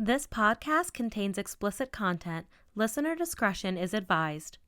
This podcast contains explicit content. Listener discretion is advised.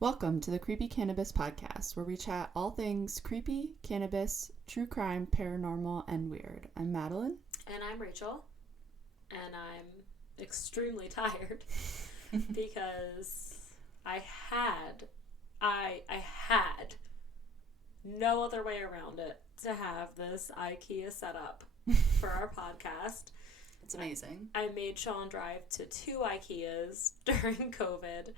Welcome to the Creepy Cannabis Podcast, where we chat all things creepy, cannabis, true crime, paranormal, and weird. I'm Madeline. And I'm Rachel. And I'm extremely tired because I had no other way around it to have this IKEA set up for our podcast. It's amazing. I made Sean drive to 2 IKEAs during COVID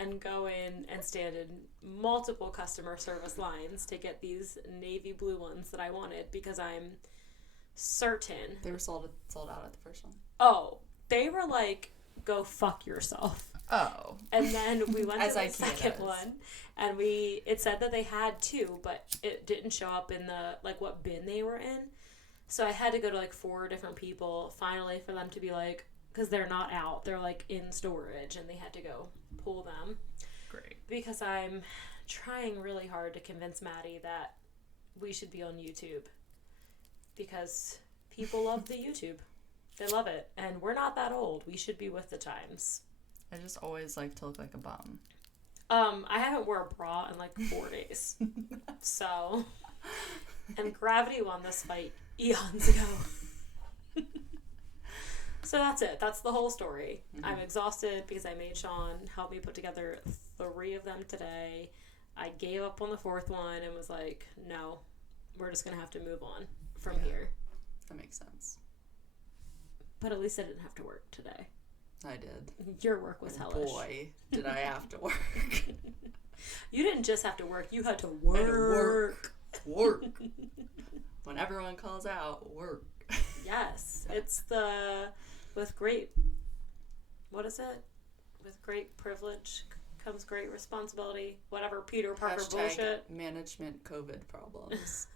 and go in and stand in multiple customer service lines to get these navy blue ones that I wanted because I'm certain. They were sold out at the first one. Oh, they were like, go fuck yourself. Oh. And then we went to the IKEA second does. one, and it said that they had 2, but it didn't show up in the, like, what bin they were in. So I had to go to, like, 4 different people, finally, for them to be like, because they're not out, they're, like, in storage, and they had to go pull them. Great. Because I'm trying really hard to convince Maddie that we should be on YouTube. Because people love the YouTube. They love it. And we're not that old. We should be with the times. I just always like to look like a bum. I haven't wore a bra in like 4 days. So, and Gravity won this fight eons ago. So that's it. That's the whole story. Mm-hmm. I'm exhausted because I made Sean help me put together 3 of them today. I gave up on the 4th one and was like, no, we're just going to have to move on from here. That makes sense. But at least I didn't have to work today. I did. Your work was hellish. Boy, did I have to work. You didn't just have to work. You had to work. Work. When everyone calls out, work. Yes. It's with great privilege comes great responsibility. Whatever Peter Parker bullshit. Management COVID problems.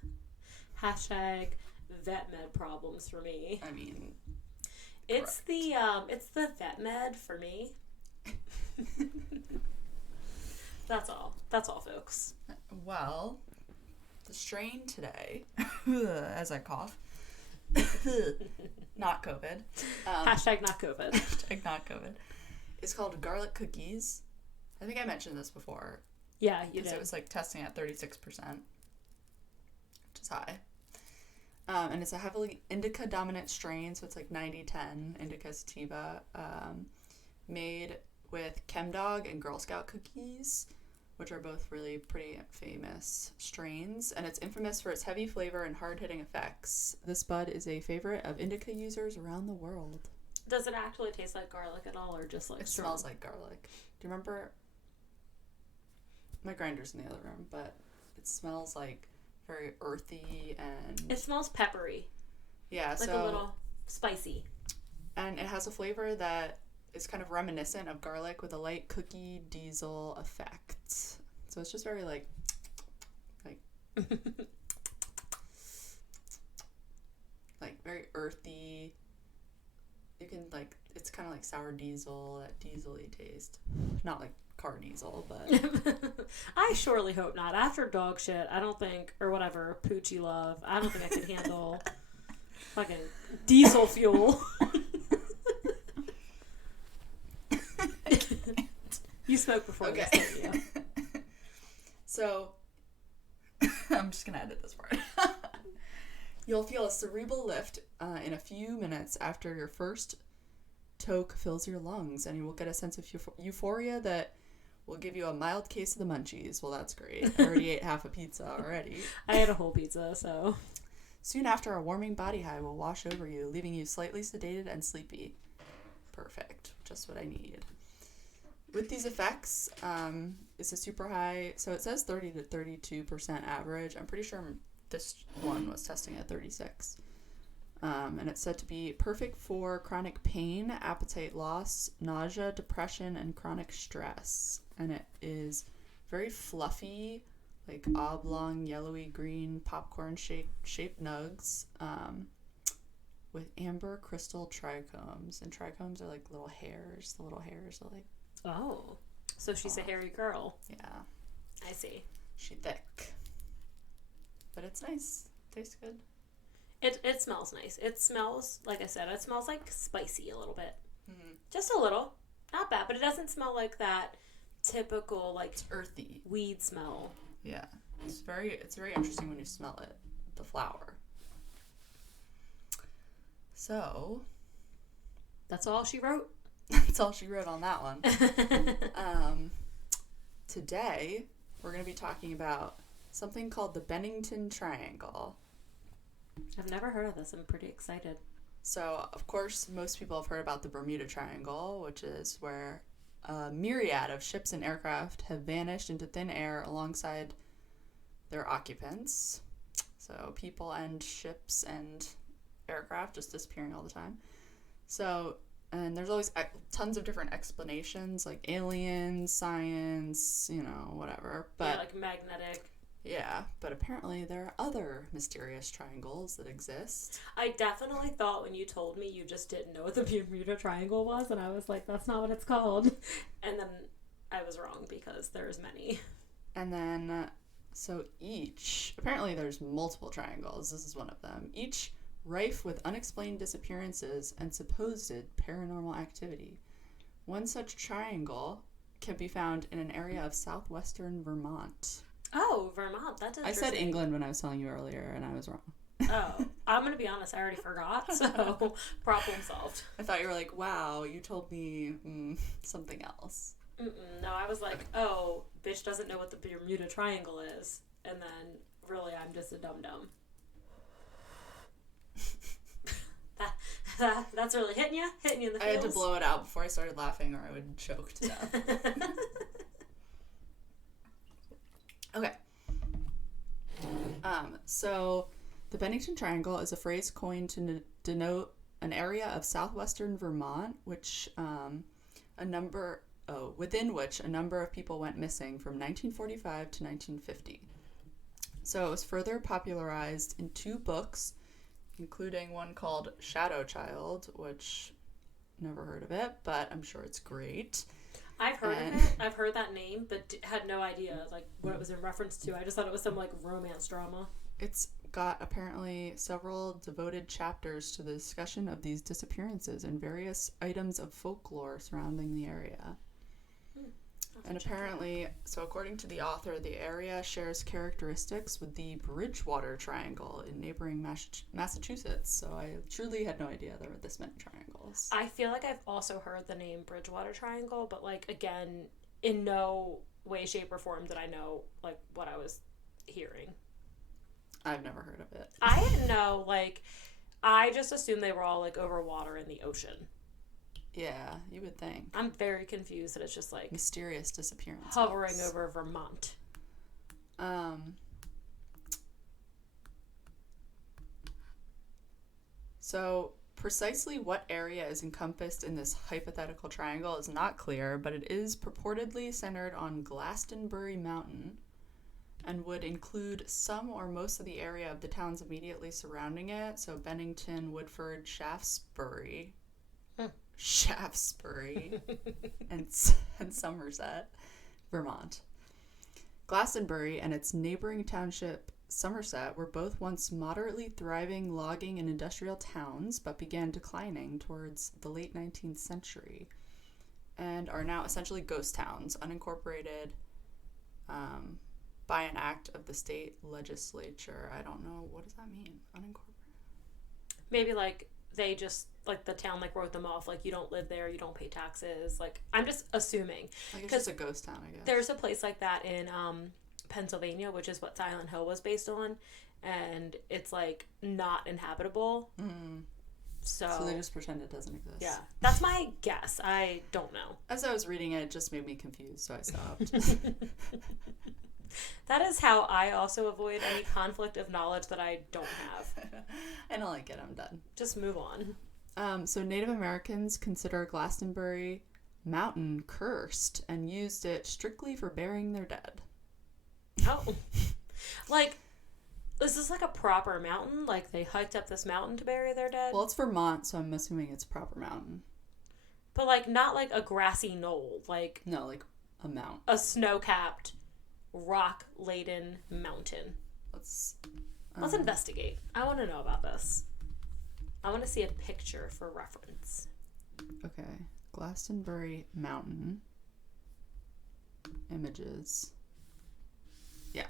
Hashtag vet med problems for me. I mean, it's the vet med for me. That's all, folks. Well, the strain today, as I cough, not COVID. Hashtag not COVID. Hashtag not COVID. It's called garlic cookies. I think I mentioned this before. Yeah, you did. Because it was like testing at 36%, which is high. And it's a heavily indica dominant strain, so it's like 90-10 indica sativa, made with Chemdog and Girl Scout cookies, which are both really pretty famous strains, and it's infamous for its heavy flavor and hard-hitting effects. This bud is a favorite of indica users around the world. Does it actually taste like garlic at all, or just like It smells like garlic. Do you remember? My grinder's in the other room, but it smells like very earthy and... It smells peppery. Yeah, like so... a little spicy. And it has a flavor that is kind of reminiscent of garlic with a light cookie diesel effect. So it's just very like like very earthy. You can like, it's kind of like sour diesel, that diesel-y taste. Not like car diesel, but I surely hope not. After dog shit, I don't think, or whatever, Poochie love, I don't think I could handle fucking diesel fuel. You spoke before okay. this, didn't you? So, I'm just going to edit this part. You'll feel a cerebral lift in a few minutes after your first toke fills your lungs, and you will get a sense of euphoria that will give you a mild case of the munchies. Well, that's great. I already ate half a pizza already. I ate a whole pizza, so... Soon after, a warming body high will wash over you, leaving you slightly sedated and sleepy. Perfect. Just what I need. With these effects, it's a super high, so it says 30 to 32% average. I'm pretty sure this one was testing at 36. And it's said to be perfect for chronic pain, appetite loss, nausea, depression, and chronic stress. And it is very fluffy, like oblong, yellowy green popcorn shaped nugs with amber crystal trichomes. And trichomes are like little hairs. The little hairs are like... Oh. So she's a hairy girl. Yeah. I see. She's thick. But it's nice. Tastes good. It smells nice. It smells, like I said, it smells like spicy a little bit. Mm-hmm. Just a little. Not bad, but it doesn't smell like that typical, like, It's earthy. weed smell. Yeah. It's very interesting when you smell it. The flower. So... That's all she wrote? That's all she wrote on that one. Today, we're going to be talking about something called the Bennington Triangle. I've never heard of this. I'm pretty excited. So, of course, most people have heard about the Bermuda Triangle, which is where a myriad of ships and aircraft have vanished into thin air alongside their occupants. So, people and ships and aircraft just disappearing all the time. So, and there's always tons of different explanations, like aliens, science, whatever. But yeah, like magnetic. Yeah, but apparently there are other mysterious triangles that exist. I definitely thought when you told me you just didn't know what the Bermuda Triangle was, and I was like, that's not what it's called. And then I was wrong because there's many. And then, apparently there's multiple triangles. This is one of them. Each rife with unexplained disappearances and supposed paranormal activity. One such triangle can be found in an area of southwestern Vermont. Oh, Vermont. That's interesting. I said England when I was telling you earlier, and I was wrong. Oh, I'm going to be honest. I already forgot, so problem solved. I thought you were like, wow, you told me something else. No, I was like, oh, bitch doesn't know what the Bermuda Triangle is. And then, really, I'm just a dum-dum. That's really hitting you in the feels. I had to blow it out before I started laughing, or I would choke to death. Okay. So the Bennington Triangle is a phrase coined to denote an area of southwestern Vermont, within which a number of people went missing from 1945 to 1950. So it was further popularized in 2 books, including one called Shadow Child, which never heard of it, but I'm sure it's great. I've heard of it. I've heard that name, but had no idea like what it was in reference to. I just thought it was some like romance drama. It's got apparently several devoted chapters to the discussion of these disappearances and various items of folklore surrounding the area. And apparently, so according to the author, the area shares characteristics with the Bridgewater Triangle in neighboring Massachusetts. So I truly had no idea there were this many triangles. I feel like I've also heard the name Bridgewater Triangle, but like again, in no way, shape, or form did I know like what I was hearing. I've never heard of it. I didn't know, like, I just assumed they were all like over water in the ocean. Yeah, you would think. I'm very confused that it's just like mysterious disappearance hovering over Vermont. So precisely what area is encompassed in this hypothetical triangle is not clear, but it is purportedly centered on Glastonbury Mountain and would include some or most of the area of the towns immediately surrounding it. So Bennington, Woodford, Shaftesbury, and Somerset, Vermont. Glastonbury and its neighboring township, Somerset, were both once moderately thriving logging and industrial towns, but began declining towards the late 19th century, and are now essentially ghost towns, unincorporated by an act of the state legislature. I don't know, what does that mean? Unincorporated? Maybe like they just, like the town like wrote them off, like you don't live there, you don't pay taxes. Like I'm just assuming. Like it's just a ghost town, I guess. There's a place like that in Pennsylvania, which is what Silent Hill was based on, and it's like not inhabitable. So they just pretend it doesn't exist. Yeah, that's my guess. I don't know. As I was reading it, it just made me confused, so I stopped. That is how I also avoid any conflict of knowledge that I don't have. I don't like it. I'm done. Just move on. So Native Americans consider Glastonbury Mountain cursed and used it strictly for burying their dead. Oh. Like, is this like a proper mountain? Like, they hiked up this mountain to bury their dead? Well, it's Vermont, so I'm assuming it's a proper mountain. But, like, not like a grassy knoll. Like, No, like a mount. a snow-capped, rock-laden mountain. Let's investigate. I want to know about this. I want to see a picture for reference. Okay. Glastonbury Mountain. Images. Yeah.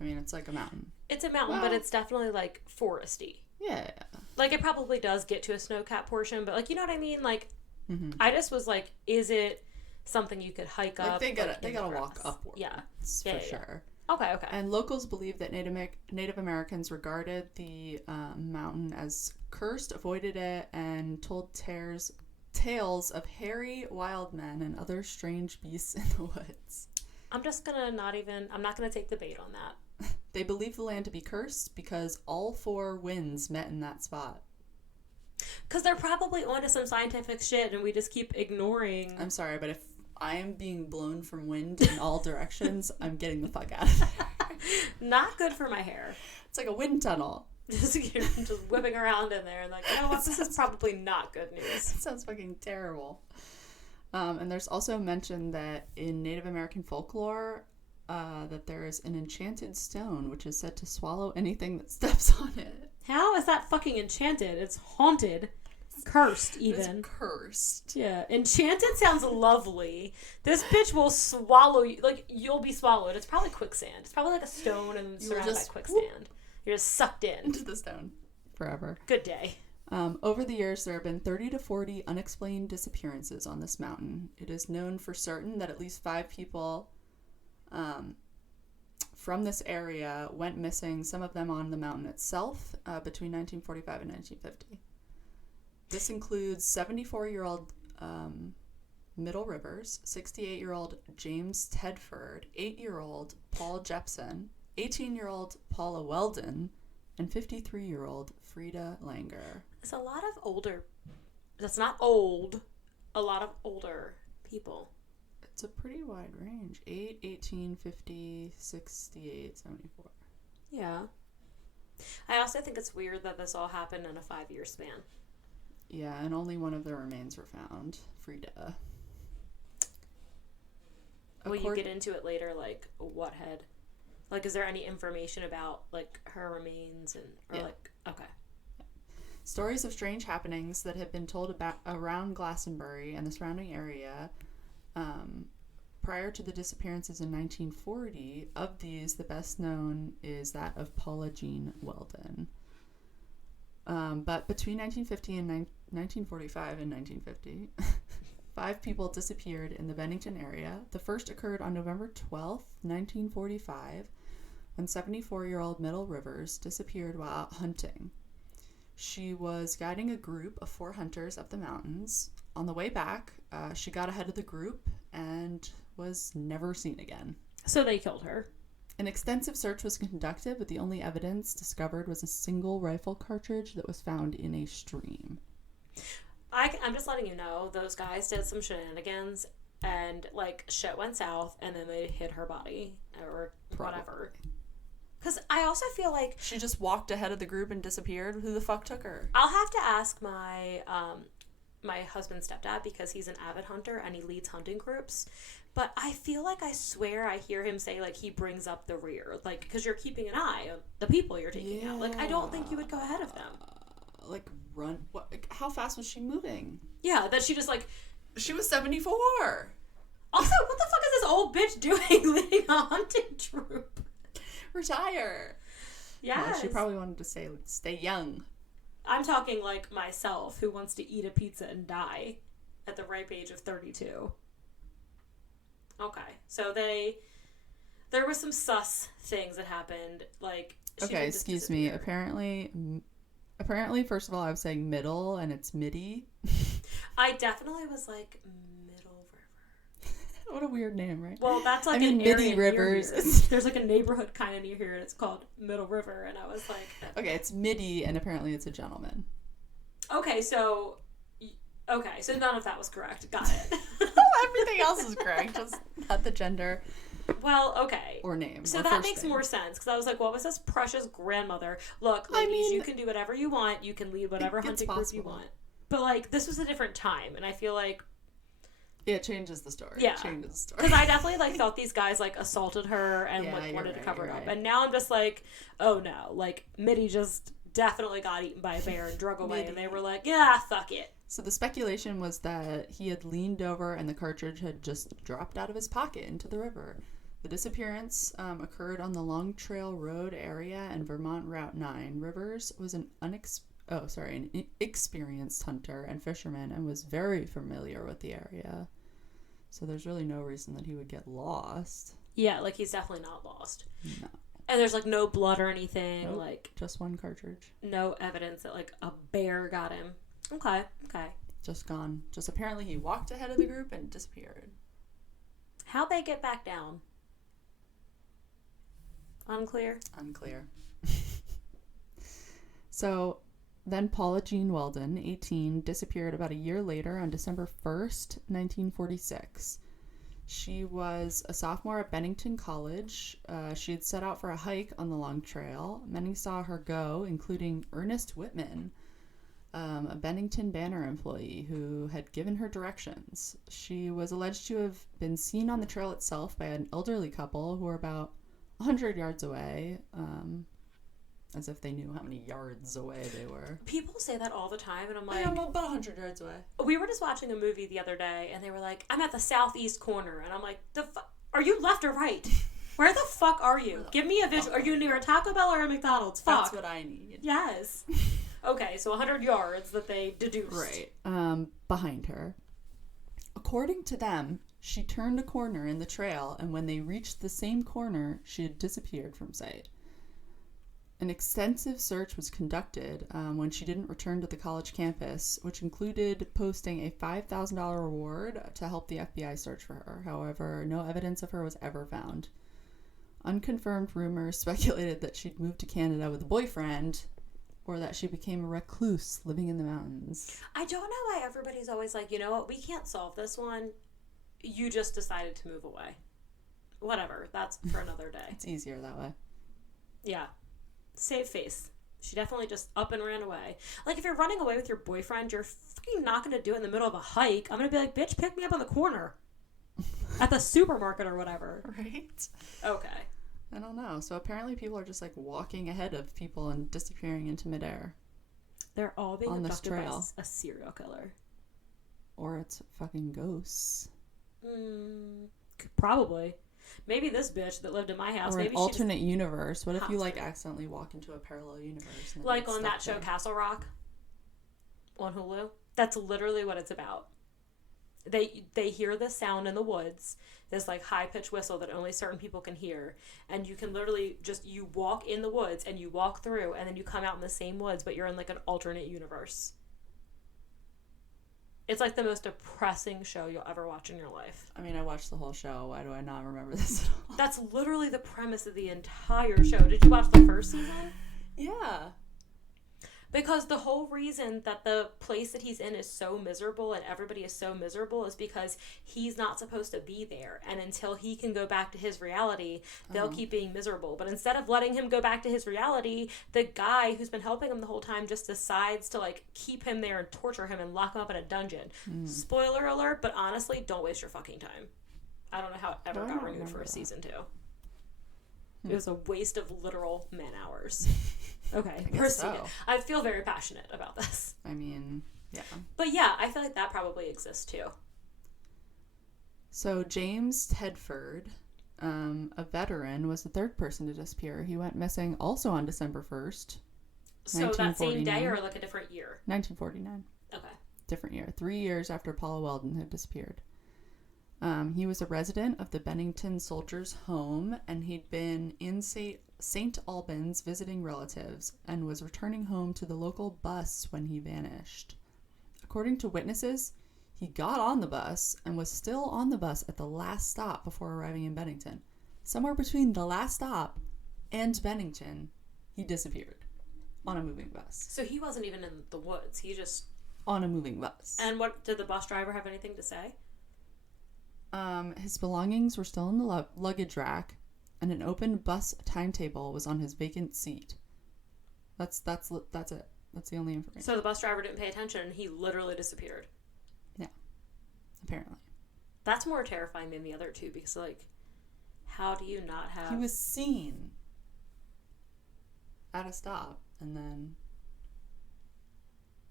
I mean, it's like a mountain. It's a mountain, but it's definitely, like, foresty. Yeah. Like, it probably does get to a snow-capped portion, but, like, you know what I mean? Like, Mm-hmm. I just was like, is it something you could hike up? They gotta in the walk grass? upwards. Yeah. For sure. Okay. And locals believe that Native Americans regarded the mountain as cursed, avoided it, and told tales of hairy wild men and other strange beasts in the woods. I'm not gonna take the bait on that. They believe the land to be cursed because all four winds met in that spot. Because they're probably onto some scientific shit and we just keep ignoring. I'm sorry, but if I am being blown from wind in all directions, I'm getting the fuck out of there. Not good for my hair. It's like a wind tunnel. Just whipping around in there and like, you know what, this is probably not good news. It sounds fucking terrible. And there's also mention that in Native American folklore, that there is an enchanted stone which is said to swallow anything that steps on it. How is that fucking enchanted? It's haunted. Cursed, even. It's cursed. Yeah. Enchanted sounds lovely. This bitch will swallow you. Like, you'll be swallowed. It's probably quicksand. It's probably like a stone and surrounded by quicksand. You're just sucked in. Into the stone. Forever. Good day. Over the years, there have been 30 to 40 unexplained disappearances on this mountain. It is known for certain that at least 5 people from this area went missing, some of them on the mountain itself, between 1945 and 1950. This includes 74-year-old Middle Rivers, 68-year-old James Tedford, 8-year-old Paul Jepson, 18-year-old Paula Weldon, and 53-year-old Frida Langer. It's a lot of older... That's not old. A lot of older people. It's a pretty wide range. 8, 18, 50, 68, 74. Yeah. I also think it's weird that this all happened in a 5-year span. Yeah, and only one of the remains were found. Frida. Will you get into it later, like, what had... Like, is there any information about, like, her remains and... Or, yeah. like... Okay. Stories of strange happenings that have been told about around Glastonbury and the surrounding area prior to the disappearances in 1940. Of these, the best known is that of Paula Jean Weldon. But between 1950 and 1945 and 1950, 5 people disappeared in the Bennington area. The first occurred on November 12th, 1945, when 74-year-old Middle Rivers disappeared while out hunting. She was guiding a group of 4 hunters up the mountains. On the way back, she got ahead of the group and was never seen again. So they killed her. An extensive search was conducted, but the only evidence discovered was a single rifle cartridge that was found in a stream. I'm just letting you know, those guys did some shenanigans and, like, shit went south and then they hid her body or whatever. Because I also feel like... She just walked ahead of the group and disappeared? Who the fuck took her? I'll have to ask my my husband's stepdad because he's an avid hunter and he leads hunting groups. But I feel like I swear I hear him say, like, he brings up the rear. Like, because you're keeping an eye on the people you're taking out. Like, I don't think you would go ahead of them. Like, run? What? How fast was she moving? Yeah, that she just, like... She was 74! Also, what the fuck is this old bitch doing leading a hunting troop? Retire. Yeah. She probably wanted to stay young. I'm talking like myself, who wants to eat a pizza and die at the ripe age of 32. Okay, so there were some sus things that happened. Like, okay, excuse me. Apparently, first of all, I was saying middle, and it's midi. I definitely was like Middle River. What a weird name, right? Well, that's like I mean, an area Midi near Rivers. here. There's like a neighborhood kind of near here, and it's called Middle River. And I was like, Okay, it's Midi, and apparently it's a gentleman. okay, so none of that was correct. Got it. Everything else is correct, just not the gender Well, okay. or name. So or that first makes name. more sense because I was like, what was this precious grandmother? Look, I ladies, mean, you can do whatever you want. You can lead whatever it's hunting group you possible. want. But like, this was a different time, and I feel like It changes the story. Yeah. It changes the story. because I definitely like thought these guys like assaulted her and Yeah, like you're wanted to right, cover it you're up, right. and now I'm just like, oh no, like Mitty just definitely got eaten by a bear and drug away, and they were like, yeah, fuck it. So the speculation was that he had leaned over and the cartridge had just dropped out of his pocket into the river. The disappearance occurred on the Long Trail Road area and Vermont Route 9. Rivers was an experienced hunter and fisherman and was very familiar with the area. So there's really no reason that he would get lost. Yeah, like he's definitely not lost. No. And there's like no blood or anything, Nope. like Just one cartridge. no evidence that like a bear got him. Okay. Just gone. Just apparently he walked ahead of the group and disappeared. How'd they get back down? Unclear. So then Paula Jean Weldon, 18, disappeared about a year later on December 1st, 1946. She was a sophomore at Bennington College. She had set out for a hike on the Long Trail. Many saw her go, including Ernest Whitman, a Bennington Banner employee who had given her directions. She was alleged to have been seen on the trail itself by an elderly couple who were about 100 yards away, as if they knew how many yards away they were. People say that all the time, and I'm like, I'm about 100 yards away. we were just watching a movie the other day, and they were like, I'm at the southeast corner, and I'm like, are you left or right? Where the fuck are you? Give me a visual. Are you near a Taco Bell or a McDonald's? Fuck. That's what I need. Yes. Okay, so 100 yards that they deduced. Right. Behind her. According to them, she turned a corner in the trail, and when they reached the same corner, she had disappeared from sight. An extensive search was conducted when she didn't return to the college campus, which included posting a $5,000 reward to help the FBI search for her. However, no evidence of her was ever found. Unconfirmed rumors speculated that she'd moved to Canada with a boyfriend, or that she became a recluse living in the mountains. I don't know why everybody's always like, you know what, we can't solve this one. You just decided to move away. Whatever, that's for another day. It's easier that way. Yeah. Save face. She definitely just up and ran away. Like, if you're running away with your boyfriend, you're freaking not going to do it in the middle of a hike. I'm going to be like, bitch, pick me up on the corner. At the supermarket or whatever. Right? Okay. I don't know. So apparently people are just like walking ahead of people and disappearing into midair. They're all being On this abducted by trail. a serial killer. Or it's fucking ghosts. Probably. Maybe this bitch that lived in my house. Or Maybe an she was alternate universe. What if you like Possibly. accidentally walk into a parallel universe? And then like get on that stuck show there? Castle Rock on Hulu. That's literally what it's about. They hear this sound in the woods, this like high pitched whistle that only certain people can hear, and you can literally just you walk in the woods and you walk through and then you come out in the same woods, but you're in like an alternate universe. It's like the most depressing show you'll ever watch in your life. I mean, I watched the whole show. Why do I not remember this at all? That's literally the premise of the entire show. Did you watch the first season? Yeah. Because the whole reason that the place that he's in is so miserable and everybody is so miserable is because he's not supposed to be there. And until he can go back to his reality, they'll keep being miserable. But instead of letting him go back to his reality, the guy who's been helping him the whole time just decides to like keep him there and torture him and lock him up in a dungeon. Spoiler alert, but honestly, don't waste your fucking time. I don't know how it ever I got don't renewed for remember a that. season 2. It was a waste of literal man hours. Okay, I guess proceed. so. I feel very passionate about this. I mean, yeah. But yeah, I feel like that probably exists too. So James Tedford, a veteran, was the third person to disappear. He went missing also on December 1st, So that same day 1949. or like a different year? 1949. Okay. Different year. 3 years after Paula Weldon had disappeared. He was a resident of the Bennington Soldiers' Home, and he'd been in St. Albans visiting relatives and was returning home to the local bus when he vanished. According to witnesses, He got on the bus and was still on the bus at the last stop before arriving in Bennington. Somewhere between the last stop and Bennington, he disappeared on a moving bus. So he wasn't even in the woods. He just... On a moving bus. And what, did the bus driver have anything to say? His belongings were still in the luggage rack, and an open bus timetable was on his vacant seat. That's it. That's the only information. So the bus driver didn't pay attention and he literally disappeared. Yeah. Apparently. That's more terrifying than the other two because, like, how do you not have... He was seen at a stop and then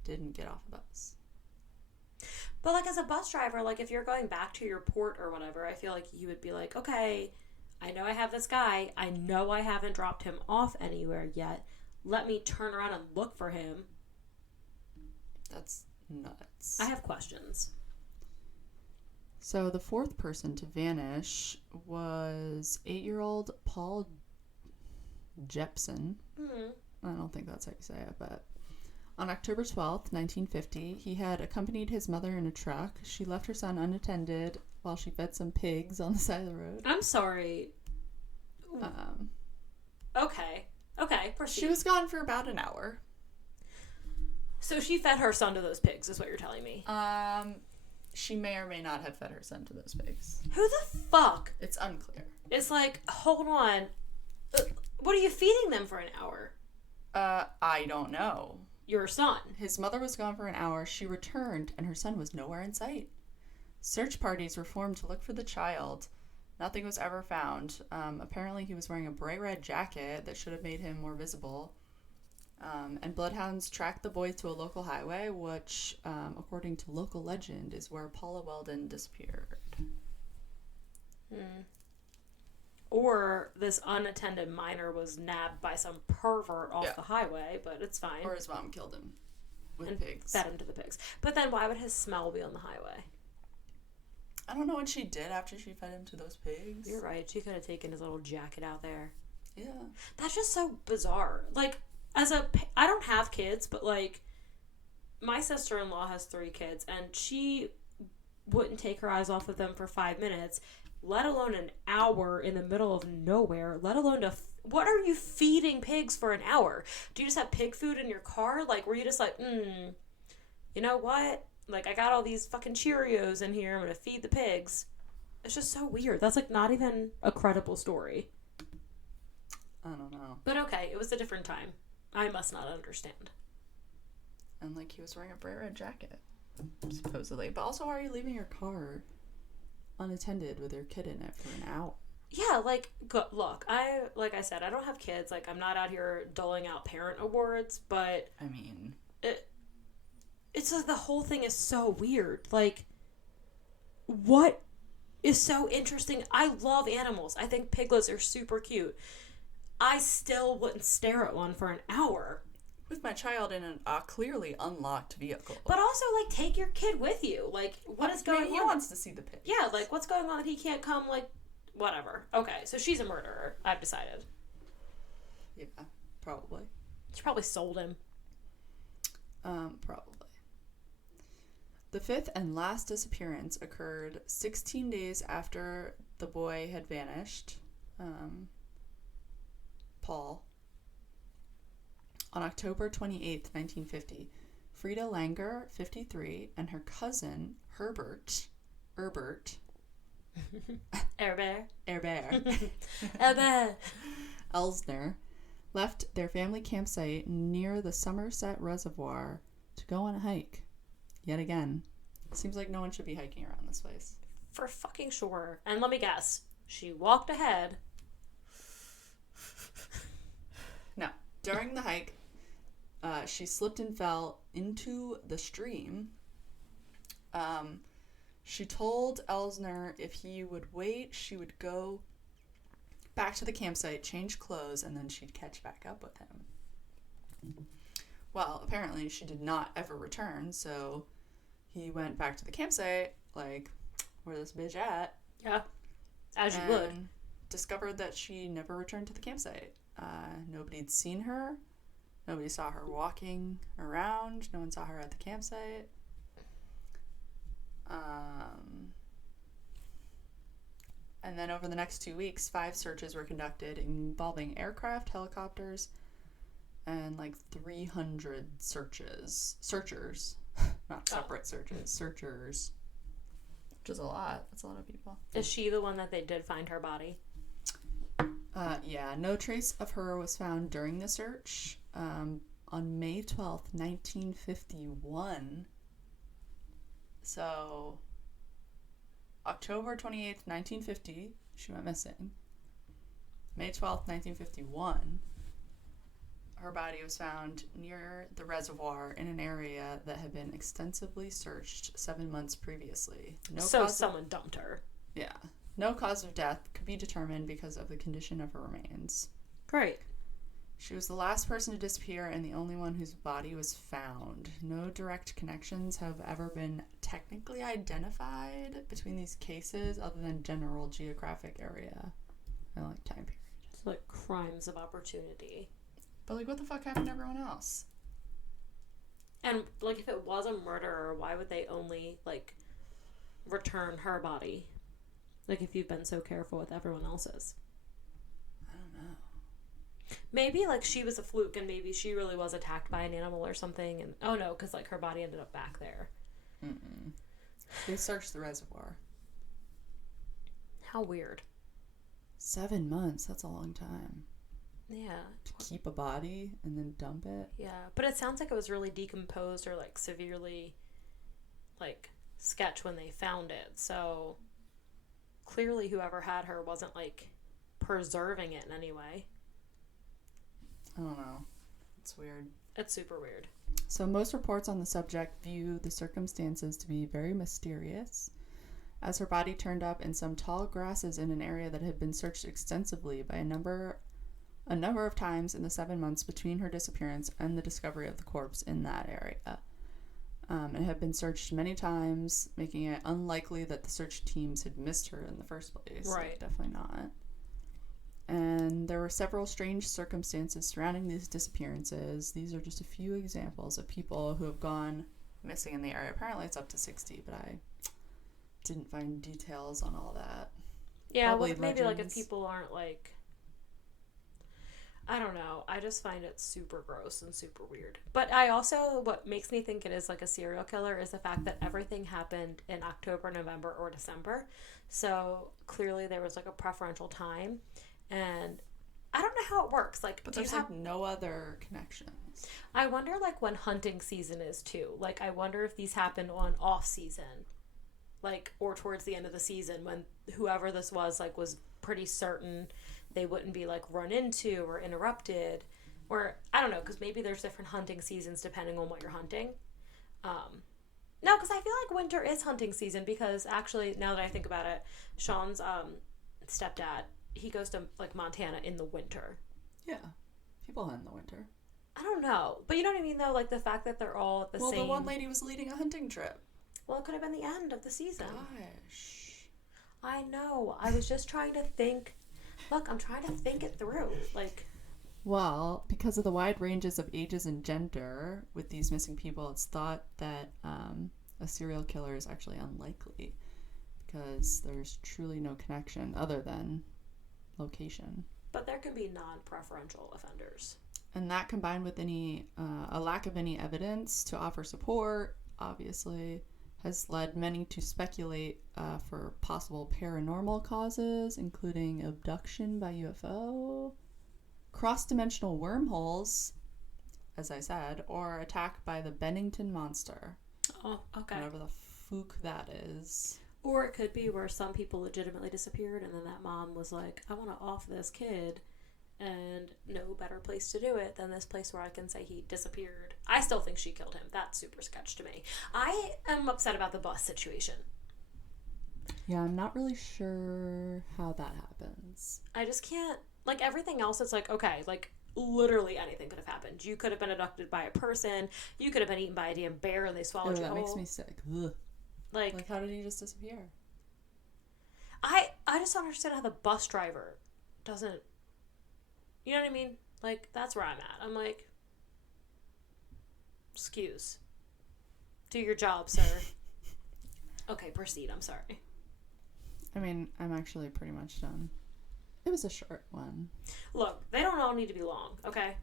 didn't get off the bus. But, like, as a bus driver, like, if you're going back to your port or whatever, I feel like you would be like, okay, I know I have this guy. I know I haven't dropped him off anywhere yet. Let me turn around and look for him. That's nuts. I have questions. So the fourth person to vanish was 8-year-old Paul Jepson. Mm-hmm. I don't think that's how you say it, but on October 12th, 1950, he had accompanied his mother in a truck. She left her son unattended while she fed some pigs on the side of the road. I'm sorry. Okay, proceed. She was gone for about an hour. So she fed her son to those pigs, is what you're telling me. She may or may not have fed her son to those pigs. Who the fuck? It's unclear. It's like, hold on. What are you feeding them for an hour? I don't know. Your son. His mother was gone for an hour. She returned, and her son was nowhere in sight. Search parties were formed to look for the child. Nothing was ever found. Apparently, he was wearing a bright red jacket that should have made him more visible. And bloodhounds tracked the boy to a local highway, which, according to local legend, is where Paula Weldon disappeared. Or this unattended minor was nabbed by some pervert off the highway, but it's fine. Or his mom killed him with and pigs. Fed him to the pigs. But then why would his smell be on the highway? I don't know what she did after she fed him to those pigs. You're right. She could have taken his little jacket out there. Yeah. That's just so bizarre. Like, I don't have kids, but, like, my sister-in-law has 3 kids, and she wouldn't take her eyes off of them for 5 minutes, let alone an hour in the middle of nowhere, let alone what are you feeding pigs for an hour? Do you just have pig food in your car? Like, were you just like, you know what? Like, I got all these fucking Cheerios in here, I'm gonna feed the pigs. It's just so weird. That's, like, not even a credible story. I don't know. But okay, it was a different time. I must not understand. And, like, he was wearing a bright red jacket, supposedly. But also, why are you leaving your car unattended with your kid in it for an hour? Yeah, like, look, like I said, I don't have kids. Like, I'm not out here doling out parent awards, but... I mean... It's like the whole thing is so weird. Like, what is so interesting? I love animals. I think piglets are super cute. I still wouldn't stare at one for an hour. With my child in a clearly unlocked vehicle. But also, like, take your kid with you. Like, what is going on? He wants to see the pig. Yeah, like, what's going on that he can't come, like, whatever. Okay, so she's a murderer, I've decided. Yeah, probably. She probably sold him. Probably. The 5th and last disappearance occurred 16 days after the boy had vanished. Paul. On October 28th, 1950, Frida Langer, 53, and her cousin, Herbert Elsner, left their family campsite near the Somerset Reservoir to go on a hike. Yet again, seems like no one should be hiking around this place. For fucking sure. And let me guess, she walked ahead. No. During the hike, she slipped and fell into the stream. She told Elsner if he would wait, she would go back to the campsite, change clothes, and then she'd catch back up with him. Well, apparently she did not ever return, so he went back to the campsite, like, where this bitch at? Yeah, as you would. Discovered that she never returned to the campsite. Nobody'd seen her. Nobody saw her walking around. No one saw her at the campsite. And then over the next 2 weeks, 5 searches were conducted involving aircraft, helicopters, and like 300 searchers, not separate searches, searchers, which is a lot. That's a lot of people. Is she the one that they did find her body? Yeah, no trace of her was found during the search. On May 12th, 1951. So, October 28th, 1950, she went missing. May 12th, 1951, her body was found near the reservoir in an area that had been extensively searched 7 months previously. Someone dumped her. Yeah. No cause of death could be determined because of the condition of her remains. Great. She was the last person to disappear and the only one whose body was found. No direct connections have ever been technically identified between these cases other than general geographic area and like time period. It's like crimes of opportunity. But like what the fuck happened to everyone else? And like if it was a murderer, why would they only like return her body? Like if you've been so careful with everyone else's. Maybe, like, she was a fluke and maybe she really was attacked by an animal or something. And oh, no, because, like, her body ended up back there. Mm-mm. They searched the reservoir. How weird. 7 months. That's a long time. Yeah. To keep a body and then dump it? Yeah. But it sounds like it was really decomposed or, like, severely, like, sketched when they found it. So, clearly whoever had her wasn't, like, preserving it in any way. I don't know. It's weird. It's super weird. So most reports on the subject view the circumstances to be very mysterious, as her body turned up in some tall grasses in an area that had been searched extensively by a number of times in the 7 months between her disappearance and the discovery of the corpse in that area. It had been searched many times, making it unlikely that the search teams had missed her in the first place. Right. Like, definitely not. And there were several strange circumstances surrounding these disappearances. These are just a few examples of people who have gone missing in the area. Apparently it's up to 60, but I didn't find details on all that. Yeah, Probably well, maybe legends. like if people aren't like, I don't know. I just find it super gross and super weird. But I also, what makes me think it is like a serial killer is the fact that everything happened in October, November, or December. So clearly there was like a preferential time. And I don't know how it works. Like, But do you there's have... like no other connections. I wonder like when hunting season is too. Like, I wonder if these happened on off season, like, or towards the end of the season when whoever this was like was pretty certain they wouldn't be like run into or interrupted, or I don't know, because maybe there's different hunting seasons depending on what you're hunting. No, because I feel like winter is hunting season because actually now that I think about it, Sean's stepdad, he goes to like Montana in the winter. Yeah. People hunt in the winter. I don't know. But you know what I mean though? Like the fact that they're all at the same... Well, the one lady was leading a hunting trip. Well, it could have been the end of the season. Gosh. I know. I was just trying to think. Look, I'm trying to think it through. Like... Well, because of the wide ranges of ages and gender with these missing people, it's thought that a serial killer is actually unlikely because there's truly no connection other than location. But there can be non-preferential offenders. And that combined with a lack of any evidence to offer support, obviously, has led many to speculate for possible paranormal causes, including abduction by UFO, cross-dimensional wormholes, as I said, or attack by the Bennington monster. Oh, okay. Whatever the fook that is. Or it could be where some people legitimately disappeared and then that mom was like, I want to off this kid, and no better place to do it than this place where I can say he disappeared. I still think she killed him. That's super sketch to me. I am upset about the bus situation. Yeah, I'm not really sure how that happens. I just can't, like everything else, it's like, okay, like literally anything could have happened. You could have been abducted by a person. You could have been eaten by a damn bear and they swallowed you that whole. makes me sick. Ugh. Like, how did he just disappear? I just don't understand how the bus driver doesn't, you know what I mean? Like, that's where I'm at. I'm like, excuse. Do your job, sir. Okay, proceed. I'm sorry. I mean, I'm actually pretty much done. It was a short one. Look, they don't all need to be long, okay?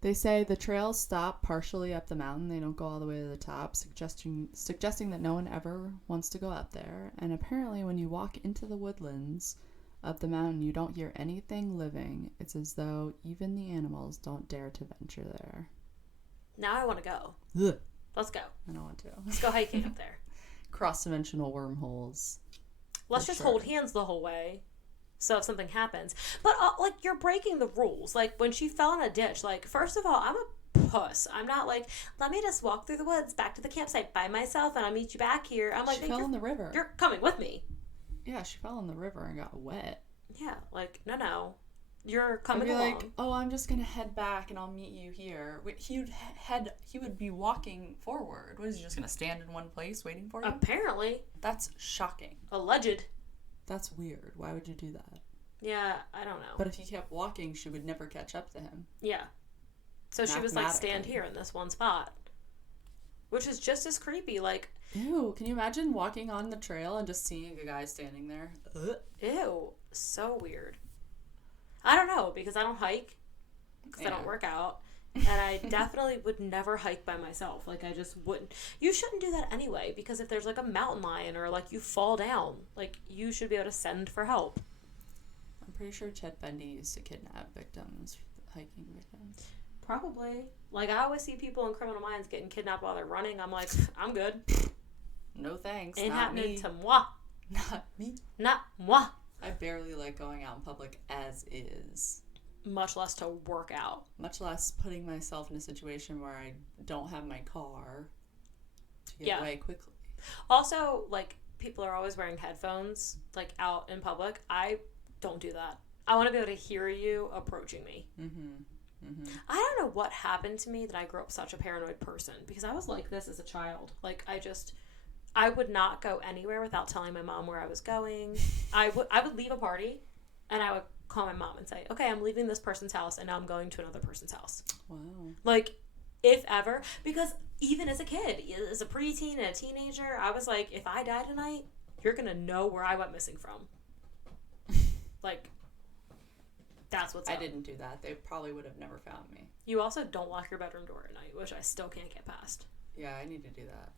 They say the trails stop partially up the mountain. They don't go all the way to the top, suggesting that no one ever wants to go up there. And apparently when you walk into the woodlands of the mountain, you don't hear anything living. It's as though even the animals don't dare to venture there. Now I want to go. Ugh. Let's go. I don't want to. Let's go hiking up there. Cross-dimensional wormholes. Let's just hold hands the whole way. So if something happens. But, like, you're breaking the rules. Like, when she fell in a ditch, like, first of all, I'm a puss. I'm not like, let me just walk through the woods back to the campsite by myself and I'll meet you back here. I'm like, she fell in the river. You're coming with me. Yeah, she fell in the river and got wet. Yeah, like, no. You're coming along. Like, oh, I'm just going to head back and I'll meet you here. He would be walking forward. What, is he just going to stand in one place waiting for you? Apparently. That's shocking. Alleged. That's weird. Why would you do that? Yeah, I don't know. But if he kept walking, she would never catch up to him. Yeah. So she was like, stand here in this one spot. Which is just as creepy. Like, ew, can you imagine walking on the trail and just seeing a guy standing there? Ugh. Ew. So weird. I don't know, because I don't hike. Because I don't work out. And I definitely would never hike by myself. Like, I just wouldn't. You shouldn't do that anyway, because if there's, like, a mountain lion or, like, you fall down, like, you should be able to send for help. I'm pretty sure Chet Bundy used to kidnap victims, hiking victims. Probably. Like, I always see people in Criminal Minds getting kidnapped while they're running. I'm like, I'm good. No thanks. Ain't not happening me. to moi. Not me. Not moi. I barely like going out in public as is. Much less to work out. Much less putting myself in a situation where I don't have my car to get away quickly. Also, like, people are always wearing headphones, like, out in public. I don't do that. I want to be able to hear you approaching me. I don't know what happened to me that I grew up such a paranoid person, because I was like this as a child. Like, I would not go anywhere without telling my mom where I was going. I would leave a party, and I would call my mom and say, okay, I'm leaving this person's house, and now I'm going to another person's house. Wow. Like, if ever. Because even as a kid, as a preteen and a teenager, I was like, if I die tonight, you're going to know where I went missing from. Like, that's what's up. I didn't do that. They probably would have never found me. You also don't lock your bedroom door at night, which I still can't get past. Yeah, I need to do that.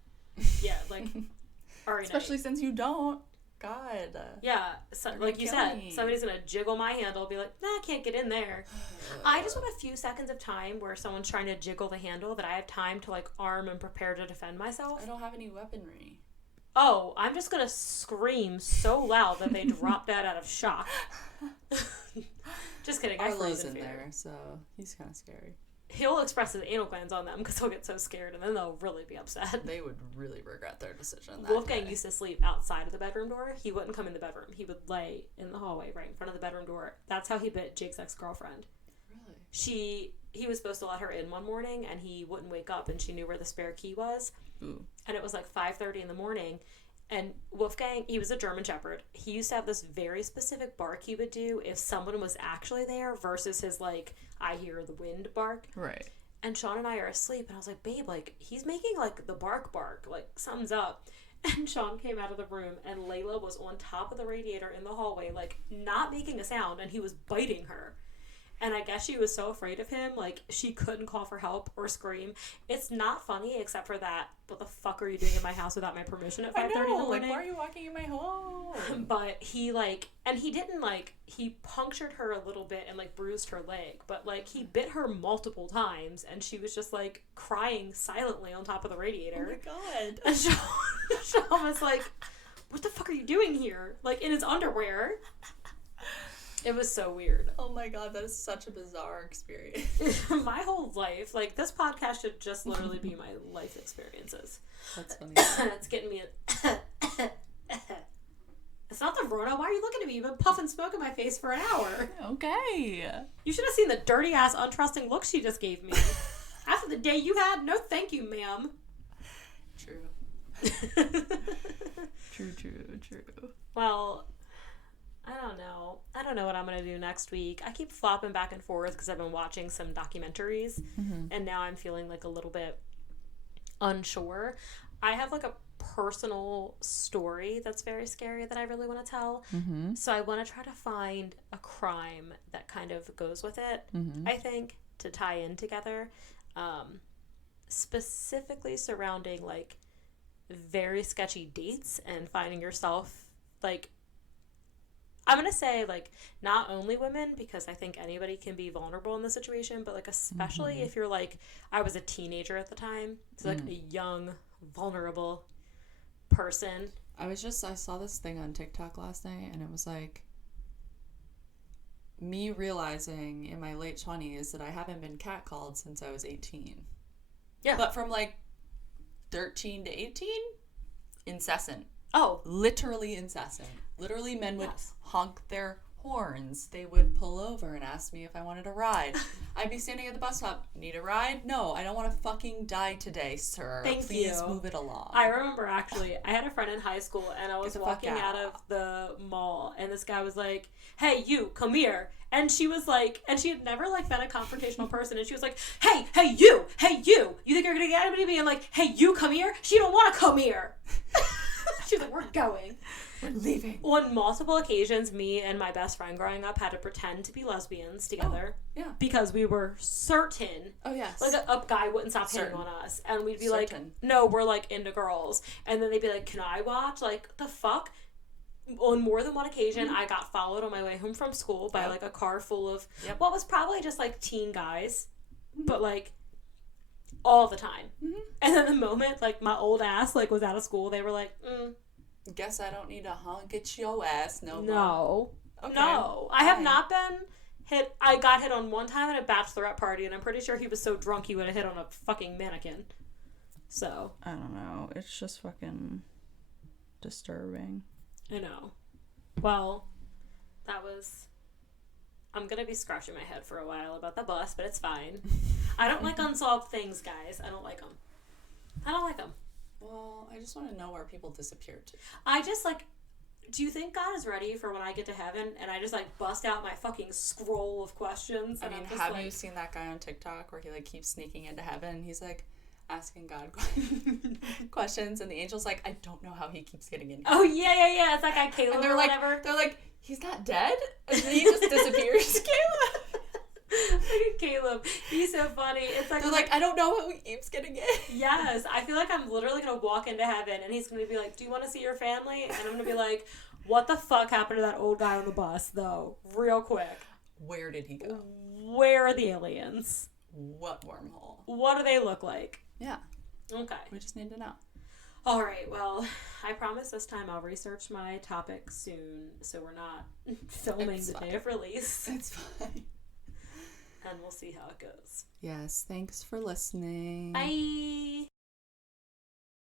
Yeah, like, every especially night. Since you don't. God. Yeah, so, like you said, somebody's going to jiggle my handle, be like, nah, I can't get in there. I just want a few seconds of time where someone's trying to jiggle the handle that I have time to, like, arm and prepare to defend myself. I don't have any weaponry. Oh, I'm just going to scream so loud that they drop dead out of shock. Just kidding. I freeze in fear. there, so he's kind of scary. He'll express his anal glands on them because he'll get so scared, and then they'll really be upset. They would really regret their decision. Wolfgang used to sleep outside of the bedroom door. He wouldn't come in the bedroom. He would lay in the hallway right in front of the bedroom door. That's how he bit Jake's ex-girlfriend. Really? He was supposed to let her in one morning, and he wouldn't wake up, and she knew where the spare key was. Ooh. And it was like 5:30 in the morning. And Wolfgang, he was a German Shepherd. He used to have this very specific bark he would do if someone was actually there versus his, like, I hear the wind bark. Right. And Sean and I are asleep, and I was like, babe, like, he's making, like, the bark, like, something's up. And Sean came out of the room, and Layla was on top of the radiator in the hallway, like, not making a sound, and he was biting her. And I guess she was so afraid of him, like, she couldn't call for help or scream. It's not funny, except for that, what the fuck are you doing in my house without my permission at 5:30 in the morning? Like, why are you walking in my home? But he, like, and he didn't, like, he punctured her a little bit and, like, bruised her leg. But, like, he bit her multiple times, and she was just, like, crying silently on top of the radiator. Oh, my God. And Sean was like, what the fuck are you doing here? Like, in his underwear. It was so weird. Oh my God, that is such a bizarre experience. My whole life, like, this podcast should just literally be my life experiences. That's funny. It's getting me. It's not the Rona. Why are you looking at me? You've been puffing smoke in my face for an hour. Okay. You should have seen the dirty ass, untrusting look she just gave me. After the day you had, no thank you, ma'am. True. True. Well, I don't know. I don't know what I'm going to do next week. I keep flopping back and forth because I've been watching some documentaries, and now I'm feeling, like, a little bit unsure. I have, like, a personal story that's very scary that I really want to tell. Mm-hmm. So I want to try to find a crime that kind of goes with it, Mm-hmm. I think, to tie in together. Specifically surrounding, like, very sketchy dates and finding yourself, like, I'm going to say, like, not only women, because I think anybody can be vulnerable in this situation, but, like, especially Mm-hmm. if you're, like, I was a teenager at the time. So, like, a young, vulnerable person. I saw this thing on TikTok last night, and it was like me realizing in my late 20s that I haven't been catcalled since I was 18. Yeah. But from like 13 to 18, incessant. Oh. Literally incessant. Literally, men would Yes. honk their horns. They would pull over and ask me if I wanted a ride. I'd be standing at the bus stop. Need a ride? No, I don't want to fucking die today, sir. Thank Please you. move it along. I remember, actually, I had a friend in high school, and I was Get the fuck walking out out. of the mall, and this guy was like, hey, you, come here. And she was like, and she had never, like, been a confrontational person, and she was like, hey, you think you're gonna get anybody being like, hey, you, come here? She don't want to come here. She was like, we're going. We're leaving. On multiple occasions, me and my best friend growing up had to pretend to be lesbians together. Yeah. Because we were certain, Oh, yes. like, a guy wouldn't stop hitting Certain. on us. And we'd be Certain. like, no, we're, like, into girls. And then they'd be like, can I watch? Like, the fuck? On more than one occasion, I got followed on my way home from school by, Yep. like, a car full of Yep. what was probably just, like, teen guys. But, like, all the time. Mhm. And then the moment, like, my old ass, like, was out of school, they were like, Guess I don't need to honk at your ass no more. no. Okay. No. I have Fine. not been hit. I got hit on one time at a bachelorette party, and I'm pretty sure he was so drunk he would have hit on a fucking mannequin. So, I don't know. It's just fucking disturbing. I know. Well, that was... I'm gonna be scratching my head for a while about the bus, but it's fine. I don't like unsolved things, guys. I don't like them. I don't like them. Well, I just want to know where people disappeared to. I just, like... Do you think God is ready for when I get to heaven and I just, like, bust out my fucking scroll of questions? I And mean, I'm just have like, you seen that guy on TikTok where he, like, keeps sneaking into heaven? He's, like, asking God questions, and the angel's like, I don't know how he keeps getting in here. Oh, yeah. It's that guy Caleb And or they're like, whatever. he's not dead? And then he just disappears. Caleb. Look at Caleb. He's so funny. It's like, They're like, I don't know how he keeps getting in. yes, I feel like I'm literally going to walk into heaven and he's going to be like, do you want to see your family? And I'm going to be like, what the fuck happened to that old guy on the bus, though? Real quick. Where did he go? Where are the aliens? What wormhole? What do they look like? Yeah, Okay. we just need to know. All right, well, I promise this time I'll research my topic soon so we're not filming It's the fine. day of release. It's fine. And we'll see how it goes. Yes, thanks for listening. Bye!